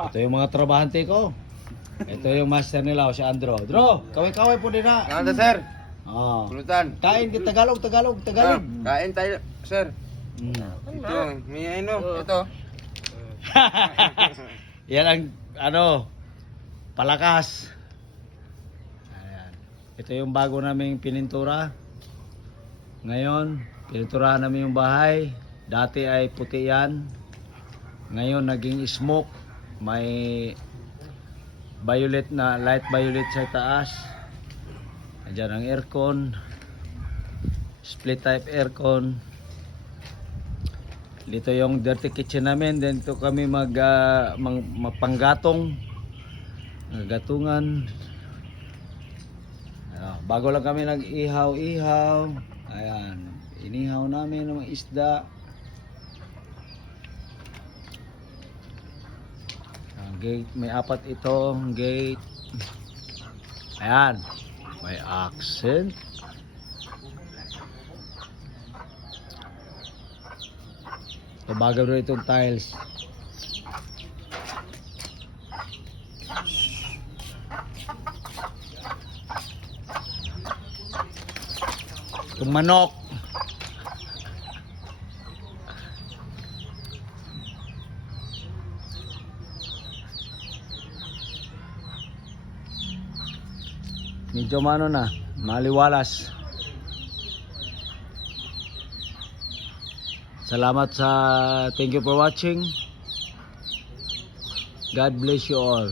Ito yung mga trabahante ko. Ito yung master nila, si Andro. Andro, kaway-kaway po din na. Nanda, sir. Oh. Pulutan. Kain ka Tagalog. Kain tayo, sir. Ito, may ito. Yan ang palakas. Ayan. Ito yung bago naming pinintura. Ngayon, pininturahan namin yung bahay. Dati ay puti yan. Ngayon naging smoke. May violet na, light violet sa taas. Ayan ang aircon. Split type aircon. Dito yung dirty kitchen namin. Then dito kami mapanggatong. Gatungan. Bago lang kami nag-ihaw-ihaw. Ayan. Inihaw namin ng mga isda. Gate, may apat itong gate. Ayan, may accent. Ito bago rin itong tiles. Itong manok. Medyo maliwalas. Salamat thank you for watching. God bless you all.